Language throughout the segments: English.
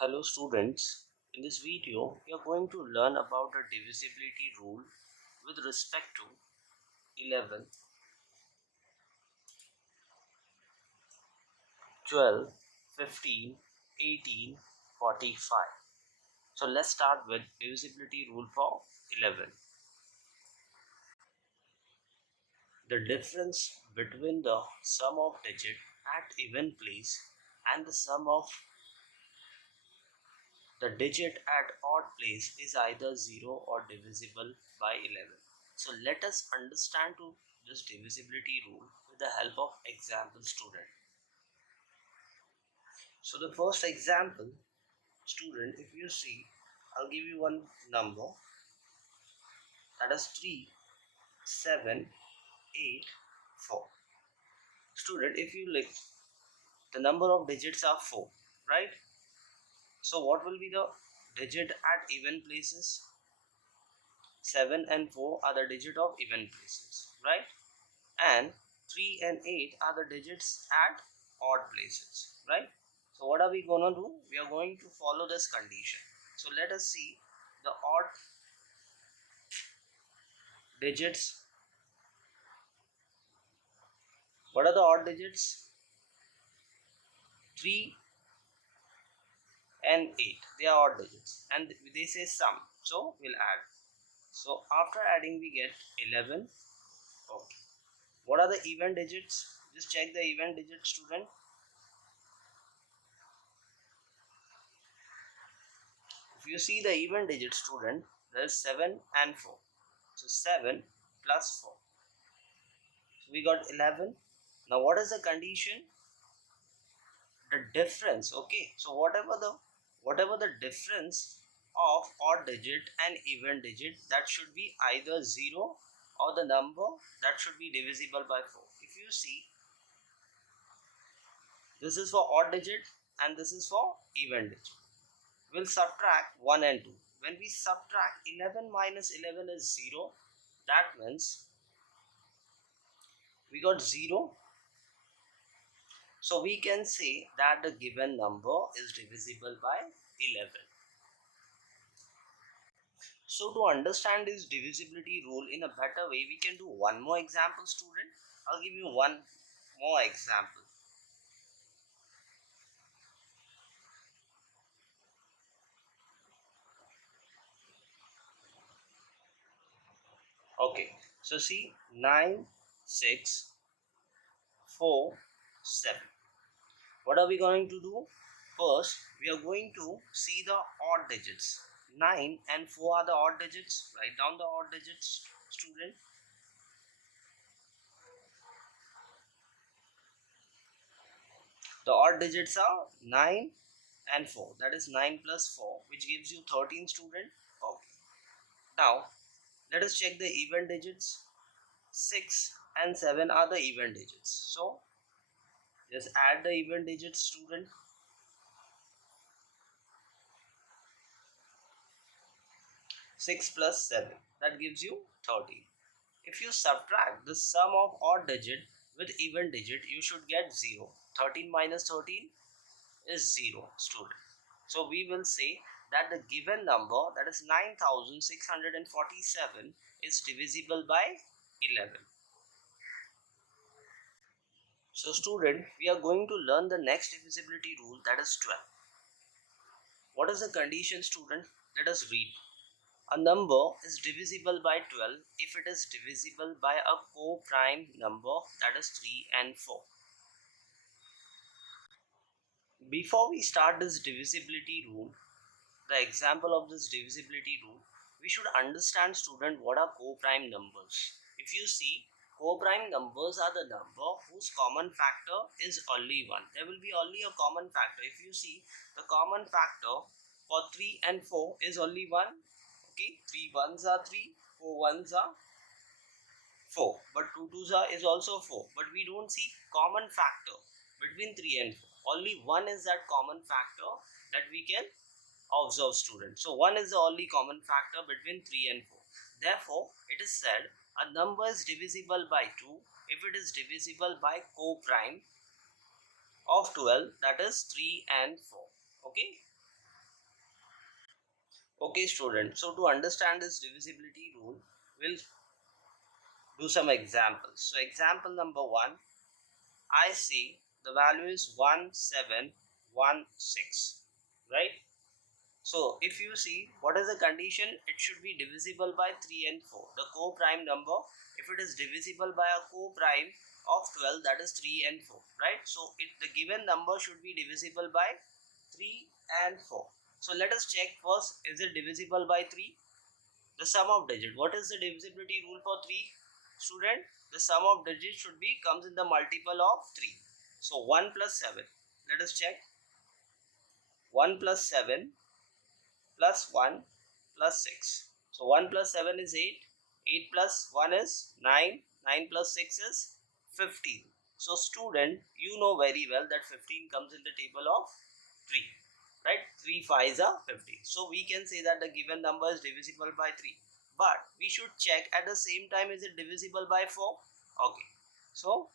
Hello students, in this video we are going to learn about the divisibility rule with respect to 11, 12, 15, 18, 45. So let's start with divisibility rule for 11. The difference between the sum of digit at even place and the sum of the digit at odd place is either 0 or divisible by 11. So let us understand to this divisibility rule with the help of example student. So the first example student, if you see, I'll give you one number, that is 3, 7, 8, 4. Student, if you look, the number of digits are 4, right? So what will be the digit at even places? 7 and 4 are the digit of even places, right? And 3 and 8 are the digits at odd places, right? So what are we gonna do? We are going to follow this condition. So let us see the odd digits. What are the odd digits? 3 and 8, they are odd digits and they say sum, so we'll add. So after adding we get 11. Okay, what are the even digits? Just check the even digits, student. If you see the even digit, student, there is 7 and 4. So 7 plus 4. So we got 11. Now what is the condition? The difference. Okay. So whatever the difference of odd digit and even digit, that should be either 0 or the number that should be divisible by 4. If you see, this is for odd digit and this is for even digit. We'll subtract 1 and 2. When we subtract 11 minus 11 is 0, that means we got 0. So we can say that the given number is divisible by 11. So to understand this divisibility rule in a better way, we can do one more example, student. I'll give you one more example. Okay, so see, 9, 6, 4, 7. What are we going to do? First, we are going to see the odd digits. 9 and 4 are the odd digits. Write down the odd digits, student. The odd digits are 9 and 4. That is 9 plus 4, which gives you 13, student. Okay. Now, let us check the even digits. 6 and 7 are the even digits. So, just add the even digits, student. 6 plus 7, that gives you 13. If you subtract the sum of odd digit with even digit, you should get 0. 13 minus 13 is 0, student. So we will say that the given number, that is 9647, is divisible by 11. So student, we are going to learn the next divisibility rule, that is 12. What is the condition, student? Let us read. A number is divisible by 12 if it is divisible by a co-prime number, that is 3 and 4. Before we start this divisibility rule, the example of this divisibility rule, we should understand, student, what are co-prime numbers. If you see, co-prime numbers are the number whose common factor is only 1. There will be only a common factor. If you see, the common factor for 3 and 4 is only 1. Okay, 3 ones are 3, 4 ones are 4, but 2 twos are is also 4, but we don't see common factor between 3 and 4. Only 1 is that common factor that we can observe, students. So 1 is the only common factor between 3 and 4. Therefore, it is said a number is divisible by 2 if it is divisible by co-prime of 12, that is 3 and 4. Okay. Okay student, so to understand this divisibility rule, we'll do some examples. So example number 1, I see the value is 1716, right? So if you see what is the condition, it should be divisible by 3 and 4. The co-prime number, if it is divisible by a co-prime of 12, that is 3 and 4, right? So the given number should be divisible by 3 and 4. So let us check first, is it divisible by 3? The sum of digit. What is the divisibility rule for 3? Student, the sum of digits should be comes in the multiple of 3. So 1 plus 7. Let us check. 1 plus 7 plus 1 plus 6. So 1 plus 7 is 8. 8 plus 1 is 9. 9 plus 6 is 15. So student, you know very well that 15 comes in the table of 3. Right? 3 5s are 15. So we can say that the given number is divisible by 3. But we should check at the same time, is it divisible by 4? Okay. So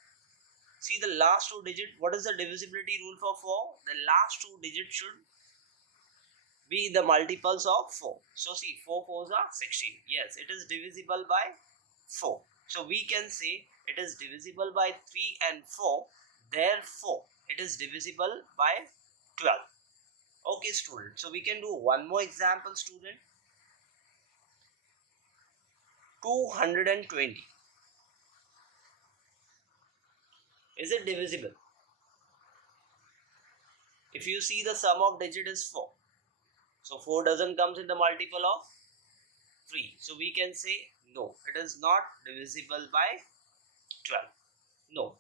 see the last two digits. What is the divisibility rule for 4? The last two digits should be the multiples of 4. So see 4 4s are 16. Yes, it is divisible by 4. So we can say it is divisible by 3 and 4. Therefore, it is divisible by 12. Okay student, so we can do one more example student. 220. Is it divisible? If you see the sum of digit is 4. So 4 doesn't comes in the multiple of 3. So we can say no, it is not divisible by 12. No.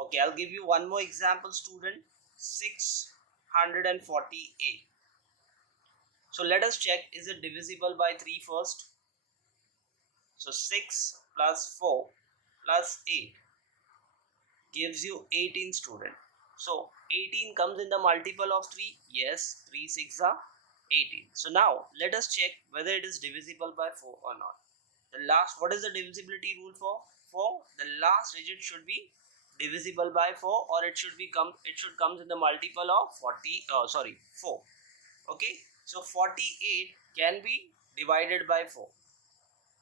Okay, I'll give you one more example student. 648. So let us check, is it divisible by 3 first? So 6 plus 4 plus 8 gives you 18 student. So 18 comes in the multiple of 3. Yes, 3 6 are 18. So now let us check whether it is divisible by 4 or not. The last, what is the divisibility rule for 4? The last digit should be divisible by 4, or it should comes in the multiple of 4. Okay, so 48 can be divided by 4.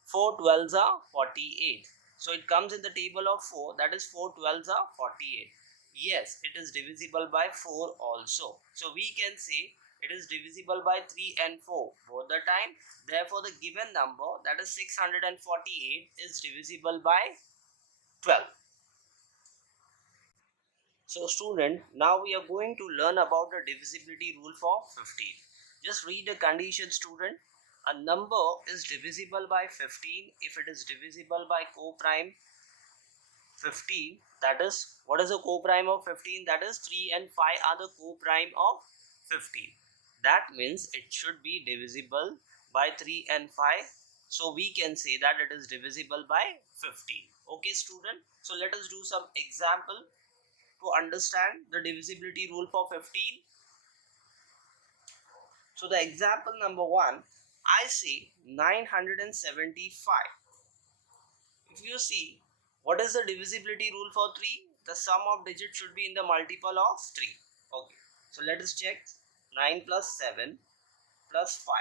4 12s are 48. So it comes in the table of 4, that is 4 12s are 48. Yes, it is divisible by 4 also. So we can say it is divisible by 3 and 4 both the time. Therefore, the given number, that is 648, is divisible by 12. So student, now we are going to learn about the divisibility rule for 15. Just read the condition student. A number is divisible by 15 if it is divisible by co-prime 15. That is, what is the co-prime of 15? That is 3 and 5 are the co-prime of 15. That means it should be divisible by 3 and 5. So we can say that it is divisible by 15. Okay student, so let us do some example to understand the divisibility rule for 15. So the example number 1, I say 975. If you see, what is the divisibility rule for 3? The sum of digits should be in the multiple of 3. Okay, so let us check. 9 plus 7 plus 5.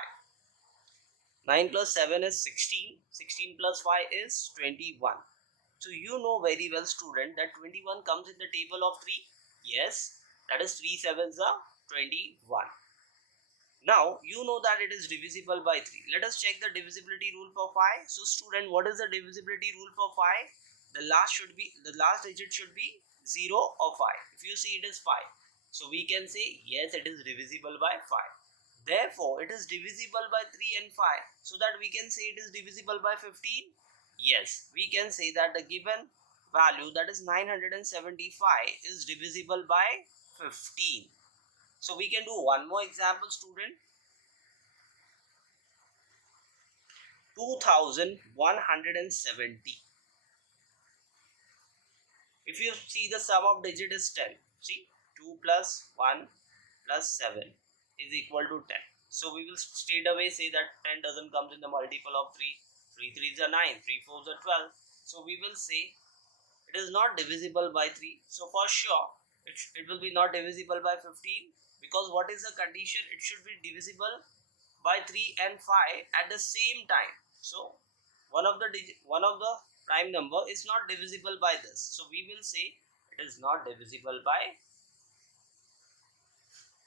9 plus 7 is 16. 16 plus 5 is 21. So you know very well student that 21 comes in the table of 3. Yes, that is 3 7s are 21. Now you know that it is divisible by 3. Let us check the divisibility rule for 5. So student, what is the divisibility rule for 5? The last digit should be 0 or 5. If you see, it is 5. So we can say yes, it is divisible by 5. Therefore, it is divisible by 3 and 5. So that we can say it is divisible by 15. Yes, we can say that the given value, that is 975, is divisible by 15. So we can do one more example student. 2170. If you see, the sum of digit is 10. See, 2 plus 1 plus 7 is equal to 10. So we will straight away say that 10 doesn't come in the multiple of 3. 3 3s are 9, 3 4s are 12. So we will say it is not divisible by 3. So for sure, it will be not divisible by 15, because what is the condition? It should be divisible by 3 and 5 at the same time. So one of the prime number is not divisible by this. So we will say it is not divisible by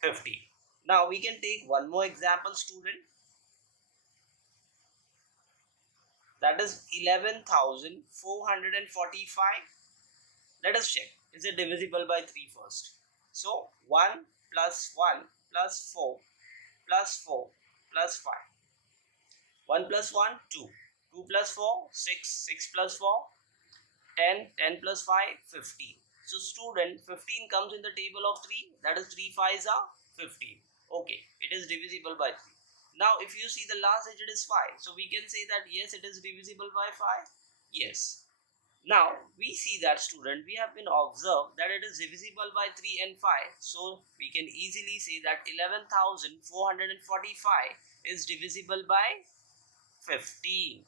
50. Now we can take one more example, student. That is 11,445. Let us check. Is it divisible by 3 first? So 1 plus 1 plus 4 plus 4 plus 5. 1 plus 1, 2. 2 plus 4, 6. 6 plus 4, 10. 10 plus 5, 15. So student, 15 comes in the table of 3. That is 3 5s are 15. Okay, it is divisible by 3. Now if you see the last digit is 5. So we can say that yes, it is divisible by 5. Yes. Now we see that, student, we have been observed that it is divisible by 3 and 5. So we can easily say that 11,445 is divisible by 15.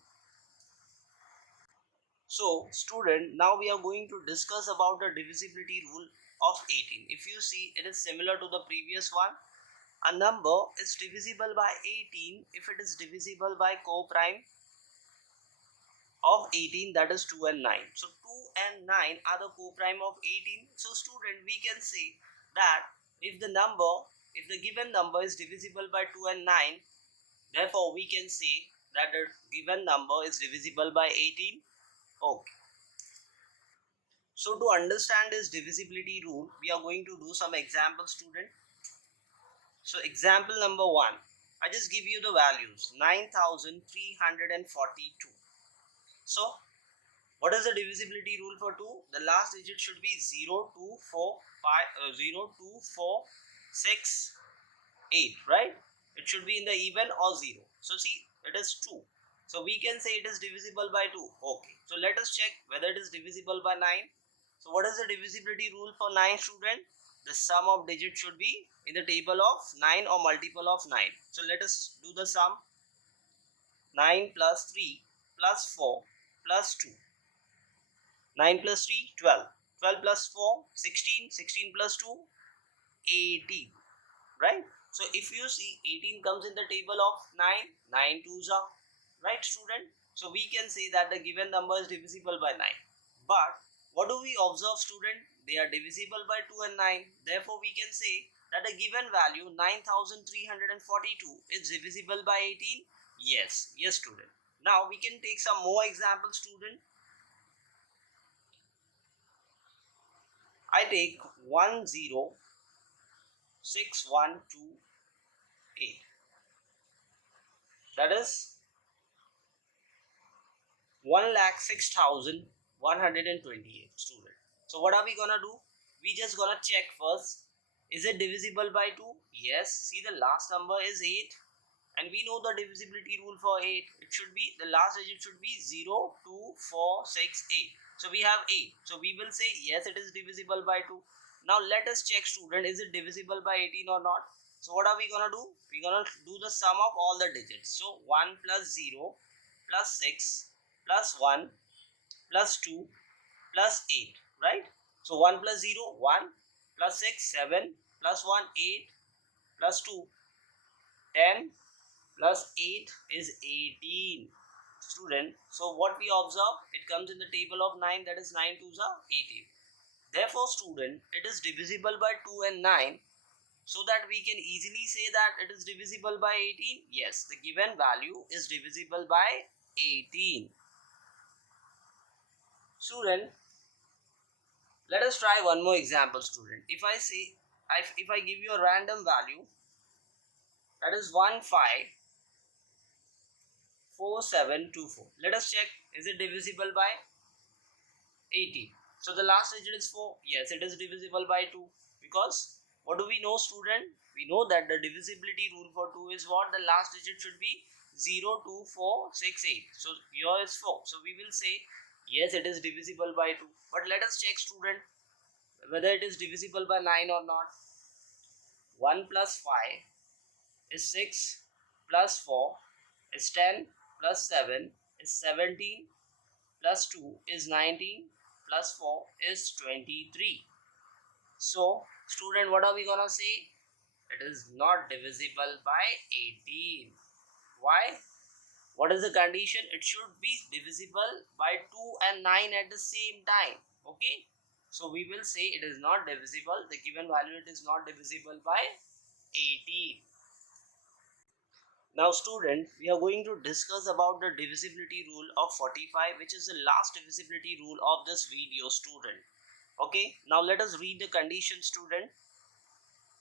So student, now we are going to discuss about the divisibility rule of 18. If you see, it is similar to the previous one. A number is divisible by 18 if it is divisible by co-prime of 18, that is 2 and 9. So 2 and 9 are the co-prime of 18. So student, we can say that if the given number is divisible by 2 and 9, therefore we can say that the given number is divisible by 18. Okay. So to understand this divisibility rule, we are going to do some examples, student. So example number 1, I just give you the values 9,342. So what is the divisibility rule for 2? The last digit should be 0, 2, 4, 5, 0, 2, 4, 6, 8, right? It should be in the even or 0. So see, it is 2. So we can say it is divisible by 2. Okay. So let us check whether it is divisible by 9. So what is the divisibility rule for 9, student? The sum of digits should be in the table of 9 or multiple of 9. So let us do the sum. 9 plus 3 plus 4 plus 2. 9 plus 3, 12. 12 plus 4, 16. 16 plus 2, 18. Right? So if you see, 18 comes in the table of 9. 9 twos are. Right, student? So we can say that the given number is divisible by 9. But what do we observe, student? They are divisible by 2 and 9. Therefore, we can say that the given value 9,342 is divisible by 18. Yes, student. Now we can take some more examples, student. I take 106128. That is 1,06,128, student. So what are we gonna do? We just gonna check first. Is it divisible by 2? Yes. See, the last number is 8. And we know the divisibility rule for 8. It should be, the last digit should be 0, 2, 4, 6, 8. So we have 8. So we will say yes, it is divisible by 2. Now let us check, student, is it divisible by 18 or not? So what are we gonna do? We're gonna do the sum of all the digits. So 1 plus 0 plus 6 plus 1 plus 2 plus 8, right? So 1 plus 0, 1, plus 6, 7, plus 1, 8, plus 2, 10, plus 8 is 18, student. So what we observe, it comes in the table of 9, that is 9 twos are 18. Therefore, student, it is divisible by 2 and 9. So that we can easily say that it is divisible by 18. Yes, the given value is divisible by 18. Student, let us try one more example, student. If I say, if I give you a random value, that is 154724. Let us check, is it divisible by 18? So the last digit is 4. Yes, it is divisible by 2. Because what do we know, student? We know that the divisibility rule for 2 is what? The last digit should be 0, 2, 4, 6, 8. So here is 4. So we will say yes, it is divisible by 2. But let us check, student, whether it is divisible by 9 or not. 1 plus 5 is 6, plus 4 is 10, plus 7 is 17, plus 2 is 19, plus 4 is 23. So student, what are we gonna say? It is not divisible by 18. Why? What is the condition? It should be divisible by 2 and 9 at the same time. Okay. So we will say it is not divisible. The given value, it is not divisible by 18. Now student, we are going to discuss about the divisibility rule of 45, which is the last divisibility rule of this video, student. Okay, now let us read the condition, student.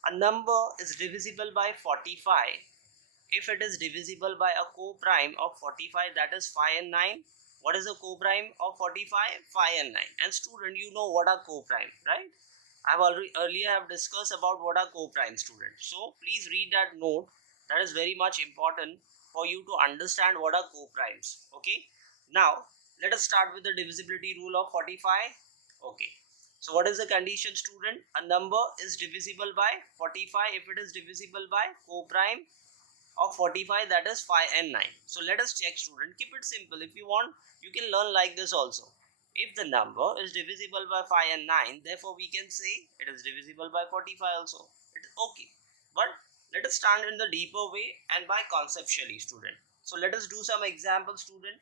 A number is divisible by 45 if it is divisible by a co-prime of 45, that is 5 and 9. What is a co-prime of 45? 5 and 9. And student, you know what are co-prime, right? I have already earlier have discussed about what are co-prime, student. So please read that note. That is very much important for you to understand what are co-primes. Okay. Now let us start with the divisibility rule of 45. Okay. So what is the condition, student? A number is divisible by 45 if it is divisible by co-prime of 45, that is 5 and 9. So let us check, student. Keep it simple. If you want, you can learn like this also. If the number is divisible by 5 and 9, therefore we can say it is divisible by 45 also. It is okay. But let us stand in the deeper way and by conceptually, student. So let us do some examples, student.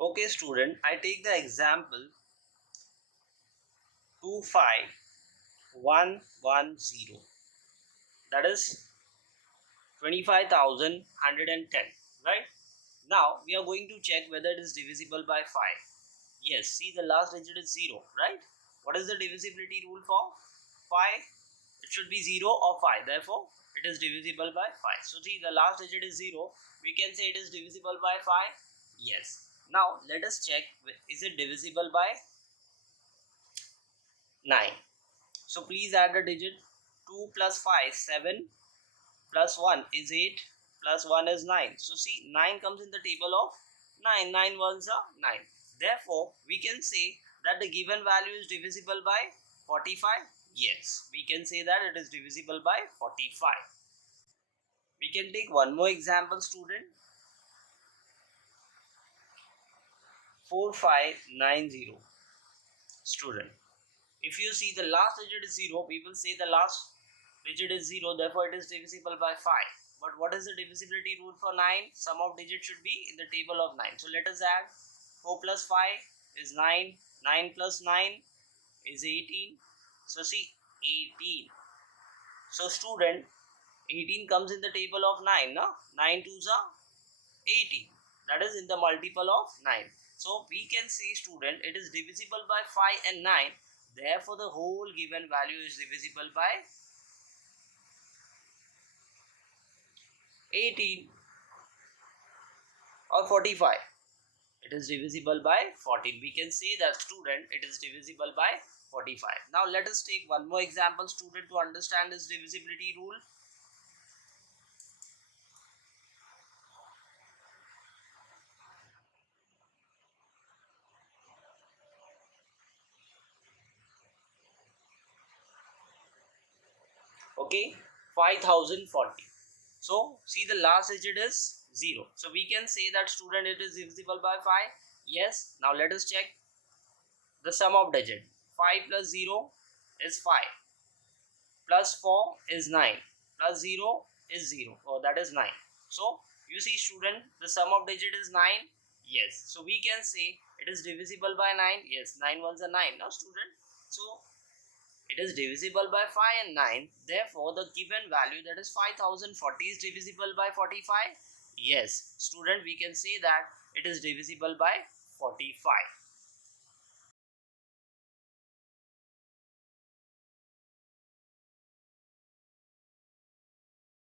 Okay, student. I take the example 25110. That is 25,110, right? Now we are going to check whether it is divisible by 5. Yes, see the last digit is 0, right? What is the divisibility rule for 5? It should be 0 or 5. Therefore, it is divisible by 5. So see the last digit is 0. We can say it is divisible by 5. Yes. Now let us check, is it divisible by 9? So please add the digit. 2 plus 5, 7. Plus 1 is 8, plus 1 is 9. So see, 9 comes in the table of 9. 9 ones are 9. Therefore, we can say that the given value is divisible by 45. Yes, we can say that it is divisible by 45. We can take one more example, student. 4590. Student, if you see the last digit is 0, we will say the last digit is 0, therefore it is divisible by 5. But what is the divisibility rule for 9? Sum of digits should be in the table of 9. So let us add. 4 plus 5 is 9. 9 plus 9 is 18. So see, 18. So student, 18 comes in the table of 9. No? 9 twos are 18. That is in the multiple of 9. So we can say, student, it is divisible by 5 and 9. Therefore the whole given value is divisible by 18 or 45. It is divisible by 14. We can say that, student, it is divisible by 45. Now let us take one more example, student, to understand this divisibility rule. Okay, 5040. So see the last digit is 0. So we can say that, student, it is divisible by 5. Yes. Now let us check the sum of digit. 5 plus 0 is 5. Plus 4 is 9. Plus 0 is 0. Oh, that is 9. So you see, student, the sum of digit is 9. Yes. So we can say it is divisible by 9. Yes. 9 ones are 9. Now, student, so it is divisible by 5 and 9. Therefore, the given value, that is 5040, is divisible by 45. Yes, student, we can say that it is divisible by 45.